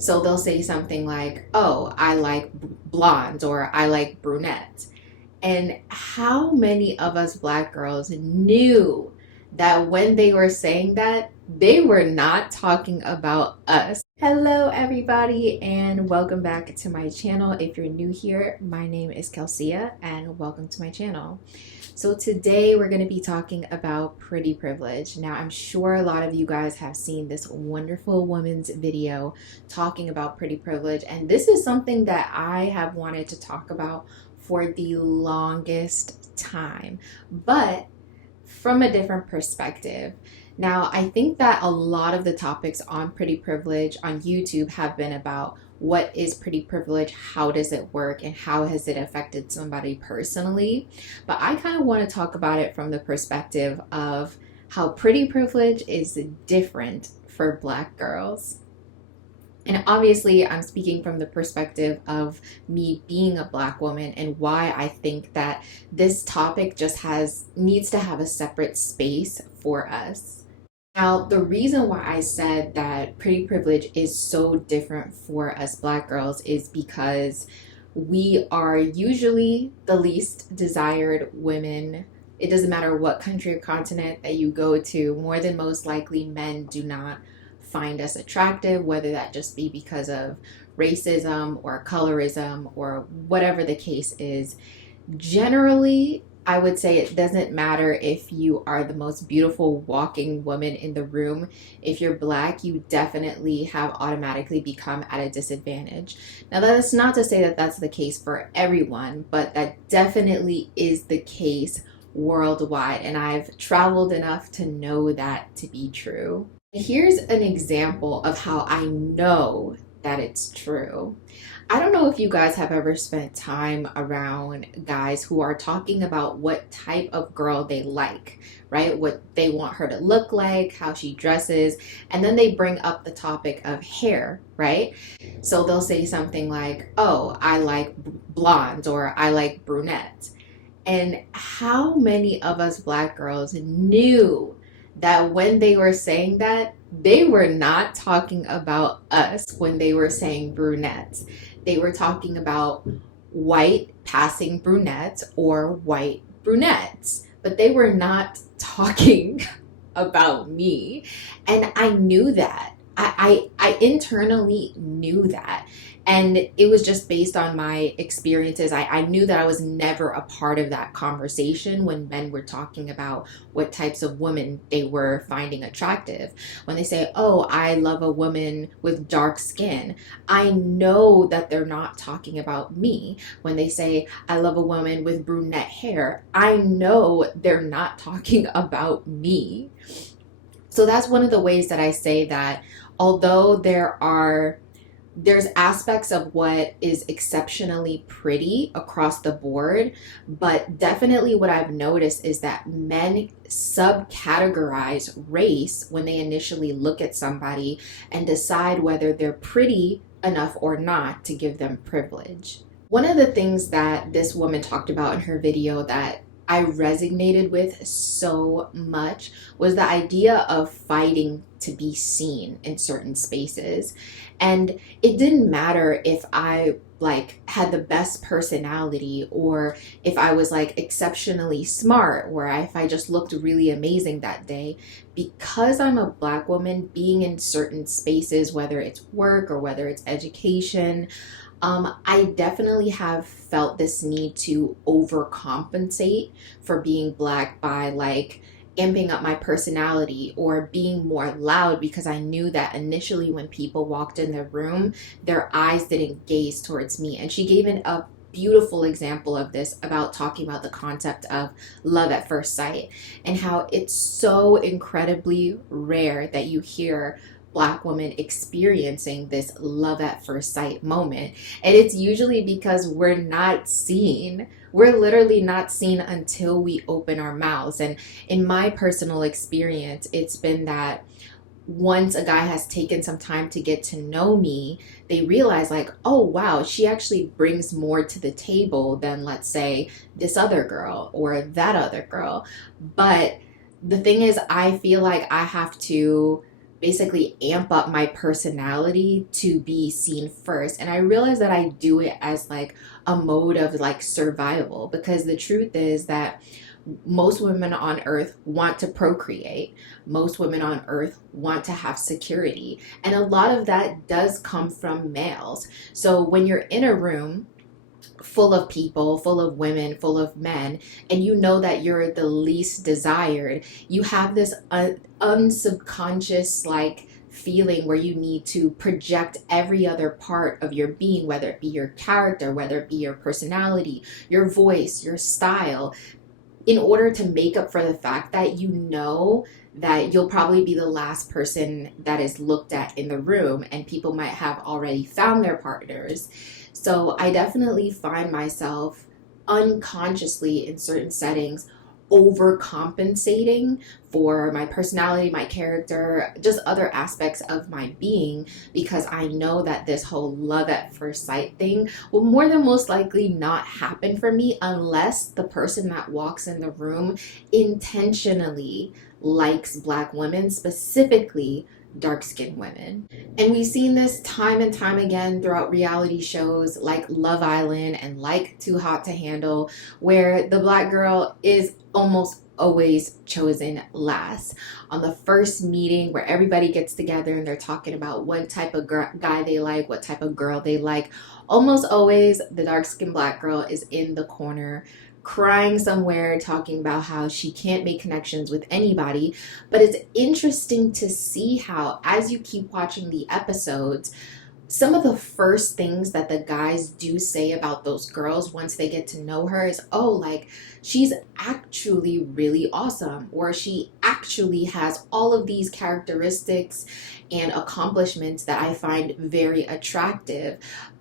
So they'll say something like, oh, I like blondes or I like brunettes. And how many of us black girls knew that when they were saying that, they were not talking about us? Hello, everybody, and welcome back to my channel. If you're new here, my name is Kelsia, and welcome to my channel. So today we're going to be talking about pretty privilege. Now, I'm sure a lot of you guys have seen this wonderful woman's video talking about pretty privilege, and this is something that I have wanted to talk about for the longest time, but from a different perspective. Now, I think that a lot of the topics on pretty privilege on YouTube have been about what is pretty privilege, how does it work, and how has it affected somebody personally. But I kind of want to talk about it from the perspective of how pretty privilege is different for Black girls. And obviously, I'm speaking from the perspective of me being a Black woman and why I think that this topic just needs to have a separate space for us. Now, the reason why I said that pretty privilege is so different for us Black girls is because we are usually the least desired women. It doesn't matter what country or continent that you go to, more than most likely men do not find us attractive, whether that just be because of racism or colorism or whatever the case is. Generally, I would say it doesn't matter if you are the most beautiful walking woman in the room. If you're Black, you definitely have automatically become at a disadvantage. Now, that's not to say that that's the case for everyone, but that definitely is the case worldwide. And I've traveled enough to know that to be true. Here's an example of how I know that it's true. I don't know if you guys have ever spent time around guys who are talking about what type of girl they like, right? What they want her to look like, how she dresses, and then they bring up the topic of hair, right? So they'll say something like, oh, I like blondes or I like brunettes. And how many of us Black girls knew that when they were saying that, they were not talking about us when they were saying brunettes. They were talking about white passing brunettes or white brunettes, but they were not talking about me. And I knew that. I internally knew that. And it was just based on my experiences. I knew that I was never a part of that conversation when men were talking about what types of women they were finding attractive. When they say, oh, I love a woman with dark skin, I know that they're not talking about me. When they say, I love a woman with brunette hair, I know they're not talking about me. So that's one of the ways that I say that although there's aspects of what is exceptionally pretty across the board, but definitely what I've noticed is that men subcategorize race when they initially look at somebody and decide whether they're pretty enough or not to give them privilege. One of the things that this woman talked about in her video that I resonated with so much was the idea of fighting to be seen in certain spaces. And it didn't matter if I had the best personality or if I was exceptionally smart or if I just looked really amazing that day. Because I'm a Black woman, being in certain spaces, whether it's work or whether it's education, I definitely have felt this need to overcompensate for being Black by amping up my personality or being more loud, because I knew that initially when people walked in the room, their eyes didn't gaze towards me. And she gave a beautiful example of this about talking about the concept of love at first sight and how it's so incredibly rare that you hear Black women experiencing this love at first sight moment. And it's usually because we're not seen. We're literally not seen until we open our mouths. And in my personal experience, it's been that once a guy has taken some time to get to know me, they realize oh wow, she actually brings more to the table than, let's say, this other girl or that other girl. But the thing is, I feel like I have to basically amp up my personality to be seen first. And I realize that I do it as like a mode of like survival, because the truth is that most women on earth want to procreate. Most women on earth want to have security. And a lot of that does come from males. So when you're in a room full of people, full of women, full of men, and you know that you're the least desired, you have this unsubconscious like feeling where you need to project every other part of your being, whether it be your character, whether it be your personality, your voice, your style, in order to make up for the fact that you know that you'll probably be the last person that is looked at in the room, and people might have already found their partners. So I definitely find myself unconsciously in certain settings overcompensating for my personality, my character, just other aspects of my being, because I know that this whole love at first sight thing will more than most likely not happen for me unless the person that walks in the room intentionally likes Black women, specifically dark-skinned women. And we've seen this time and time again throughout reality shows like Love Island and like Too Hot to Handle, where the Black girl is almost always chosen last. On the first meeting where everybody gets together and they're talking about what type of guy they like, what type of girl they like, almost always the dark-skinned Black girl is in the corner crying somewhere, talking about how she can't make connections with anybody. But it's interesting to see how, as you keep watching the episodes, some of the first things that the guys do say about those girls once they get to know her is, oh, like, she's actually really awesome, or she actually has all of these characteristics and accomplishments that I find very attractive.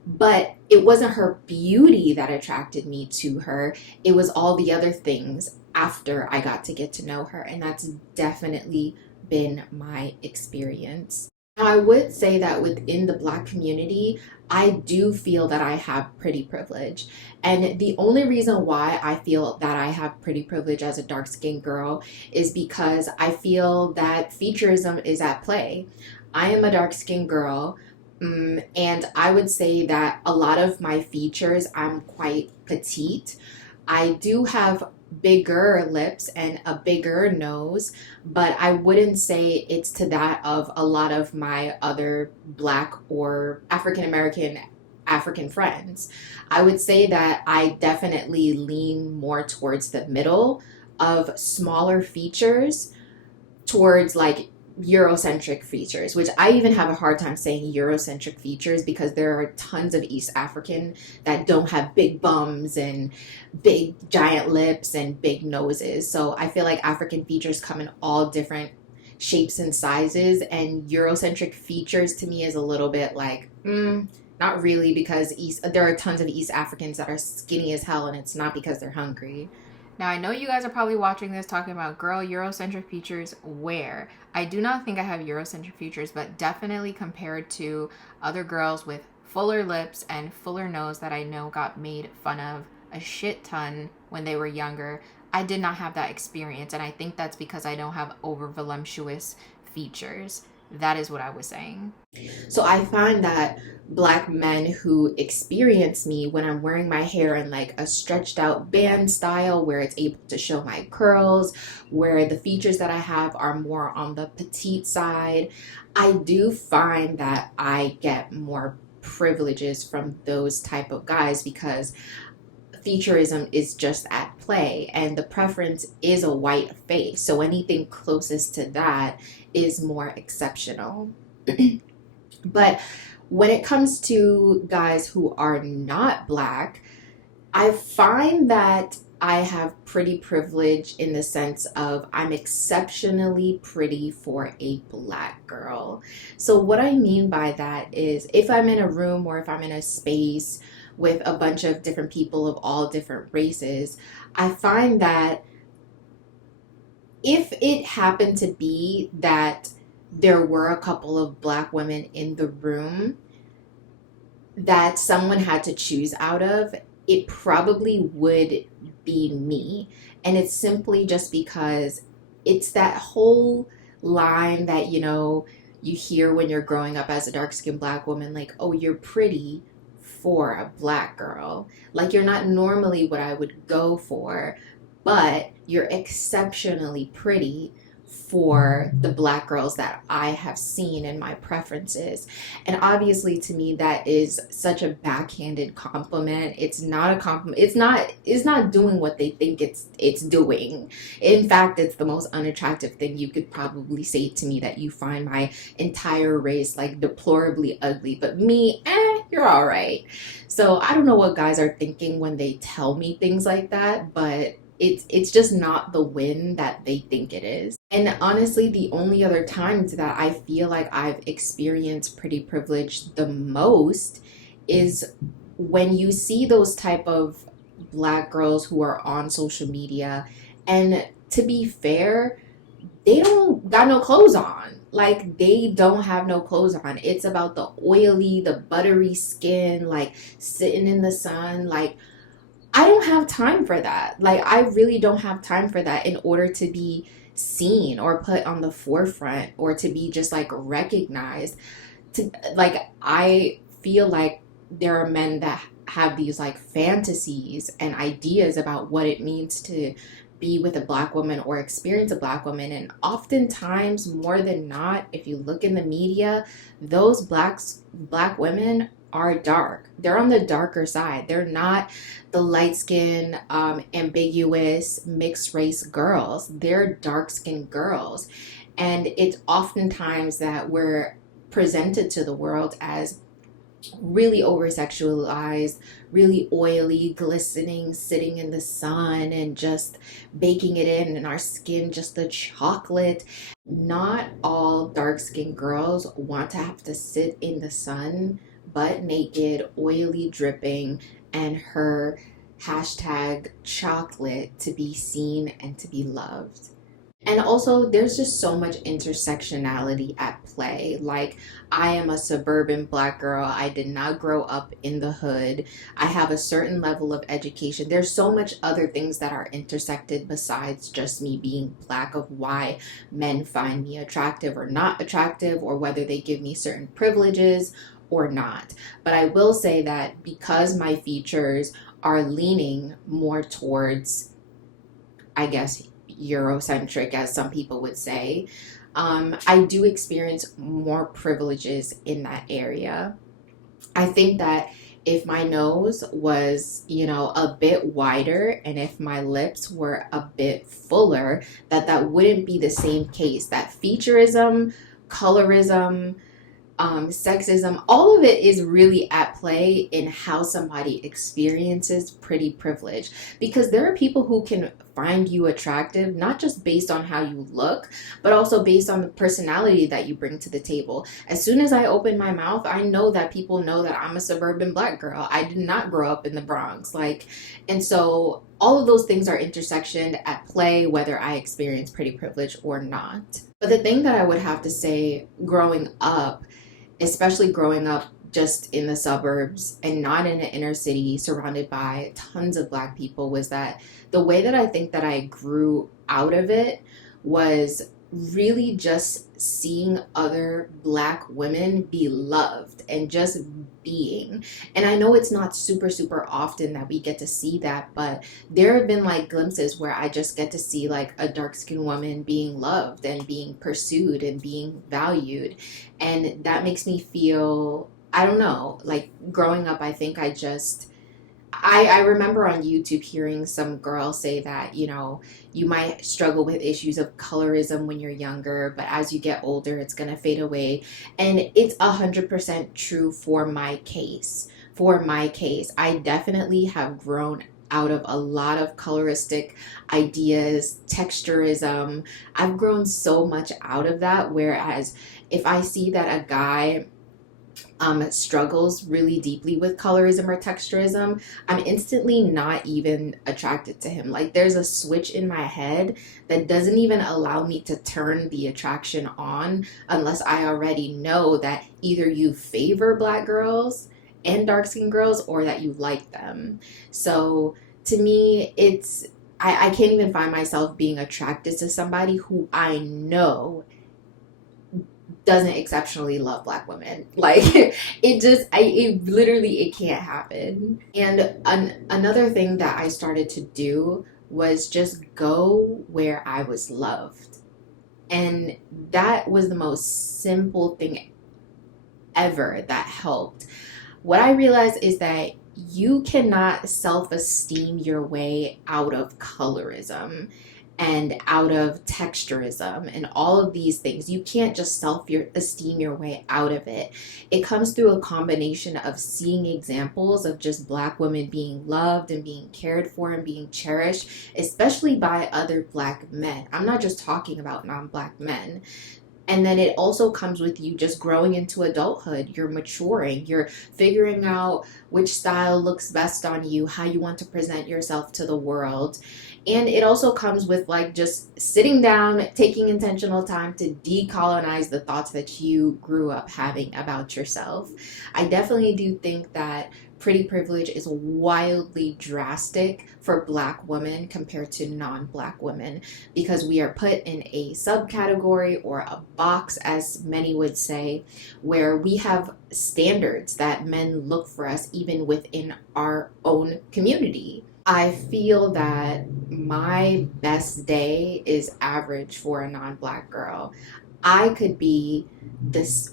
But it wasn't her beauty that attracted me to her. It was all the other things after I got to get to know her. And that's definitely been my experience. Now, I would say that within the Black community, I do feel that I have pretty privilege. And the only reason why I feel that I have pretty privilege as a dark-skinned girl is because I feel that featureism is at play. I am a dark-skinned girl. And I would say that a lot of my features, I'm quite petite. I do have bigger lips and a bigger nose, but I wouldn't say it's to that of a lot of my other Black or African American African friends. I would say that I definitely lean more towards the middle of smaller features, towards like Eurocentric features, which I even have a hard time saying Eurocentric features because there are tons of East African that don't have big bums and big giant lips and big noses. So I feel like African features come in all different shapes and sizes, and Eurocentric features to me is a little bit like, not really, because there are tons of East Africans that are skinny as hell, and it's not because they're hungry. Now, I know you guys are probably watching this talking about, girl, Eurocentric features where? I do not think I have Eurocentric features, but definitely compared to other girls with fuller lips and fuller nose that I know got made fun of a shit ton when they were younger, I did not have that experience. And I think that's because I don't have over voluptuous features. That is what I was saying. So I find that Black men who experience me when I'm wearing my hair in like a stretched out band style where it's able to show my curls, where the features that I have are more on the petite side, I do find that I get more privileges from those type of guys because featureism is just at play and the preference is a white face. So anything closest to that is more exceptional. But when it comes to guys who are not Black, I find that I have pretty privilege in the sense of I'm exceptionally pretty for a Black girl. So what I mean by that is if I'm in a room or if I'm in a space with a bunch of different people of all different races, I find that if it happened to be that there were a couple of Black women in the room that someone had to choose out of, it probably would be me. And it's simply just because it's that whole line that, you know, you hear when you're growing up as a dark-skinned black woman, like, oh, you're pretty for a black girl. Like, you're not normally what I would go for, but you're exceptionally pretty for the black girls that I have seen in my preferences. And obviously to me that is such a backhanded compliment. It's not a compliment. It's not doing what they think it's doing. In fact, it's the most unattractive thing you could probably say to me, that you find my entire race like deplorably ugly, but me, you're all right. So I don't know what guys are thinking when they tell me things like that, but it's just not the win that they think it is. And honestly, the only other times that I feel like I've experienced pretty privilege the most is when you see those type of black girls who are on social media, and to be fair, they don't got no clothes on. Like, they don't have no clothes on. It's about the oily, the buttery skin, like sitting in the sun. Like, I don't have time for that. Like, I really don't have time for that in order to be seen or put on the forefront or to be just like recognized. To like, I feel like there are men that have these like fantasies and ideas about what it means to be with a black woman or experience a black woman, and oftentimes, more than not, if you look in the media, those black women are dark. They're on the darker side. They're not the light skinned, ambiguous, mixed race girls. They're dark skinned girls. And it's oftentimes that we're presented to the world as really over sexualized, really oily, glistening, sitting in the sun and just baking it in, and our skin just the chocolate. Not all dark skinned girls want to have to sit in the sun, butt naked, oily dripping, and her hashtag chocolate to be seen and to be loved. And also, there's just so much intersectionality at play. Like, I am a suburban black girl. I did not grow up in the hood. I have a certain level of education. There's so much other things that are intersected besides just me being black, of why men find me attractive or not attractive, or whether they give me certain privileges or not. But I will say that because my features are leaning more towards, I guess, Eurocentric, as some people would say, I do experience more privileges in that area. I think that if my nose was, a bit wider, and if my lips were a bit fuller, that wouldn't be the same case. That featureism, colorism, sexism, all of it is really at play in how somebody experiences pretty privilege. Because there are people who can find you attractive, not just based on how you look, but also based on the personality that you bring to the table. As soon as I open my mouth, I know that people know that I'm a suburban black girl. I did not grow up in the Bronx. And so all of those things are intersection at play, whether I experience pretty privilege or not. But the thing that I would have to say, growing up, especially growing up just in the suburbs and not in an inner city surrounded by tons of black people, was that the way that I think that I grew out of it was really just seeing other black women be loved and just being. And I know it's not super, super often that we get to see that, but there have been like glimpses where I just get to see like a dark-skinned woman being loved and being pursued and being valued. And that makes me feel, I don't know, like growing up, I think I remember on YouTube hearing some girl say that, you might struggle with issues of colorism when you're younger, but as you get older, it's going to fade away. And it's 100% true for my case. For my case, I definitely have grown out of a lot of coloristic ideas, texturism. I've grown so much out of that. Whereas if I see that a guy struggles really deeply with colorism or texturism, I'm instantly not even attracted to him. Like, there's a switch in my head that doesn't even allow me to turn the attraction on unless I already know that either you favor black girls and dark-skinned girls, or that you like them. So to me, I can't even find myself being attracted to somebody who I know doesn't exceptionally love black women. Like it literally, it can't happen. And another thing that I started to do was just go where I was loved. And that was the most simple thing ever that helped. What I realized is that you cannot self-esteem your way out of colorism and out of texturism and all of these things. You can't just self-esteem your way out of it. It comes through a combination of seeing examples of just black women being loved and being cared for and being cherished, especially by other black men. I'm not just talking about non-black men. And then it also comes with you just growing into adulthood. You're maturing. You're figuring out which style looks best on you, how you want to present yourself to the world. And it also comes with like just sitting down, taking intentional time to decolonize the thoughts that you grew up having about yourself. I definitely do think that pretty privilege is wildly drastic for black women compared to non-black women, because we are put in a subcategory or a box, as many would say, where we have standards that men look for us even within our own community. I feel that my best day is average for a non-black girl. I could be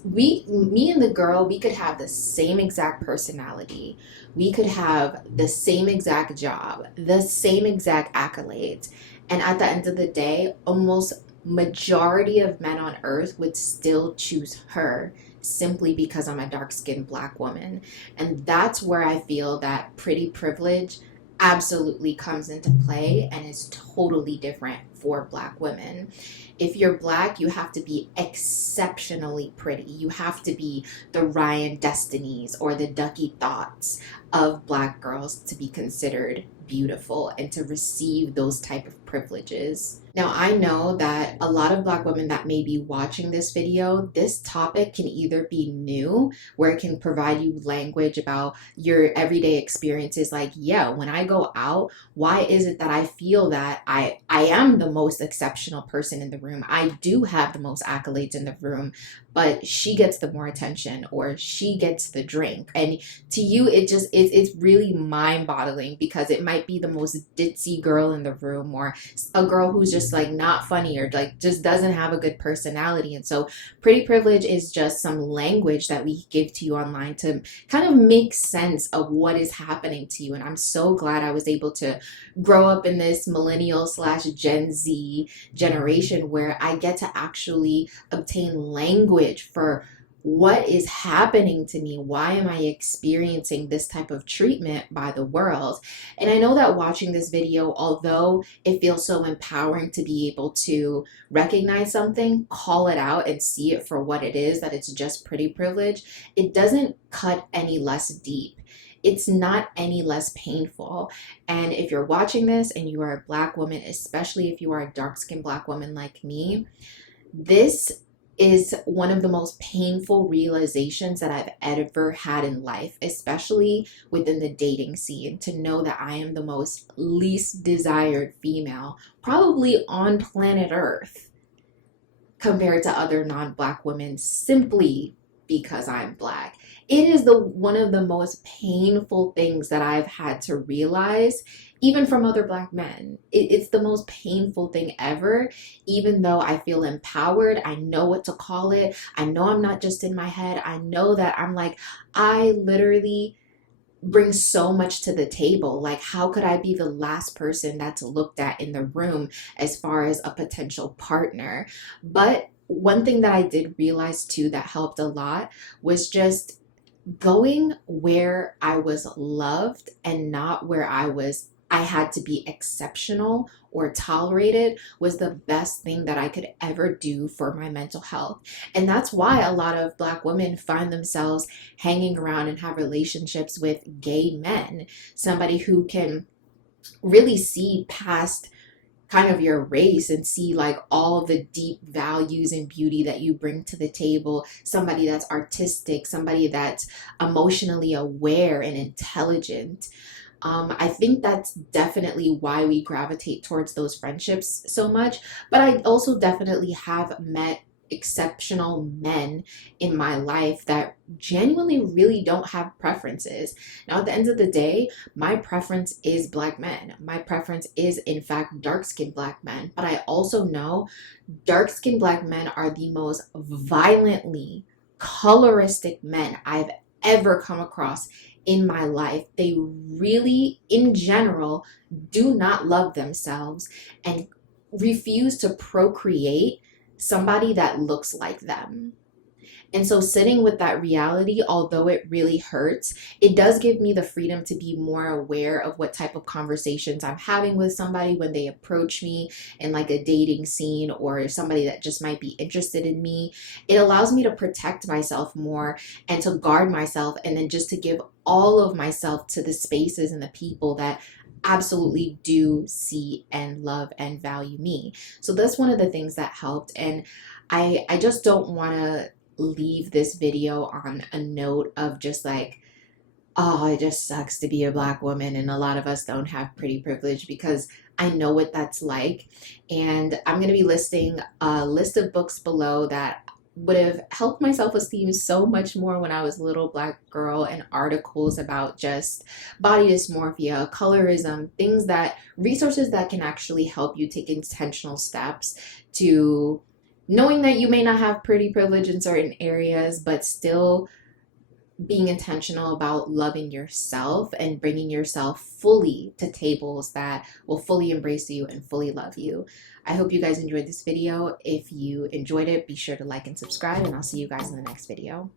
me and the girl, we could have the same exact personality. We could have the same exact job, the same exact accolades. And at the end of the day, almost majority of men on earth would still choose her simply because I'm a dark-skinned black woman. And that's where I feel that pretty privilege absolutely comes into play and is totally different for black women. If you're black, you have to be exceptionally pretty. You have to be the Ryan Destinies or the Ducky Thoughts of black girls to be considered beautiful and to receive those type of privileges. Now, I know that a lot of black women that may be watching this video, this topic can either be new, where it can provide you language about your everyday experiences. Like, yeah, when I go out, why is it that I feel that I am the most exceptional person in the room? I do have the most accolades in the room, but she gets the more attention or she gets the drink. And to you, it's really mind-boggling, because it might be the most ditzy girl in the room, or a girl who's just like not funny, or like just doesn't have a good personality. And so pretty privilege is just some language that we give to you online to kind of make sense of what is happening to you. And I'm so glad I was able to grow up in this millennial / Gen Z generation where I get to actually obtain language for what is happening to me. Why am I experiencing this type of treatment by the world? And I know that watching this video, although it feels so empowering to be able to recognize something, call it out, and see it for what it is, that it's just pretty privilege, it doesn't cut any less deep. It's not any less painful. And if you're watching this and you are a black woman, especially if you are a dark-skinned black woman like me, this is one of the most painful realizations that I've ever had in life, especially within the dating scene, to know that I am the most least desired female probably on planet Earth compared to other non-black women, simply because I'm black. It is one of the most painful things that I've had to realize, even from other black men. It's the most painful thing ever, even though I feel empowered. I know what to call it. I know I'm not just in my head. I know that I literally bring so much to the table. Like, how could I be the last person that's looked at in the room as far as a potential partner? But one thing that I did realize too that helped a lot was just going where I was loved and not where I had to be exceptional or tolerated, was the best thing that I could ever do for my mental health. And that's why a lot of black women find themselves hanging around and have relationships with gay men, somebody who can really see past kind of your race and see like all the deep values and beauty that you bring to the table, somebody that's artistic, somebody that's emotionally aware and intelligent. I think that's definitely why we gravitate towards those friendships so much. But I also definitely have met exceptional men in my life that genuinely really don't have preferences. Now, at the end of the day, my preference is black men. My preference is, in fact, dark-skinned black men. But I also know dark-skinned black men are the most violently coloristic men I've ever come across in my life. They really, in general, do not love themselves and refuse to procreate somebody that looks like them. And so sitting with that reality, although it really hurts, it does give me the freedom to be more aware of what type of conversations I'm having with somebody when they approach me in like a dating scene, or somebody that just might be interested in me. It allows me to protect myself more and to guard myself, and then just to give all of myself to the spaces and the people that absolutely do see and love and value me. So that's one of the things that helped. And I just don't want to leave this video on a note of just like, oh, it just sucks to be a black woman and a lot of us don't have pretty privilege, because I know what that's like. And I'm going to be listing a list of books below that would have helped my self-esteem so much more when I was a little black girl, and articles about just body dysmorphia, colorism, things that, resources that can actually help you take intentional steps to knowing that you may not have pretty privilege in certain areas, but still being intentional about loving yourself and bringing yourself fully to tables that will fully embrace you and fully love you. I hope you guys enjoyed this video. If you enjoyed it, be sure to like and subscribe, and I'll see you guys in the next video.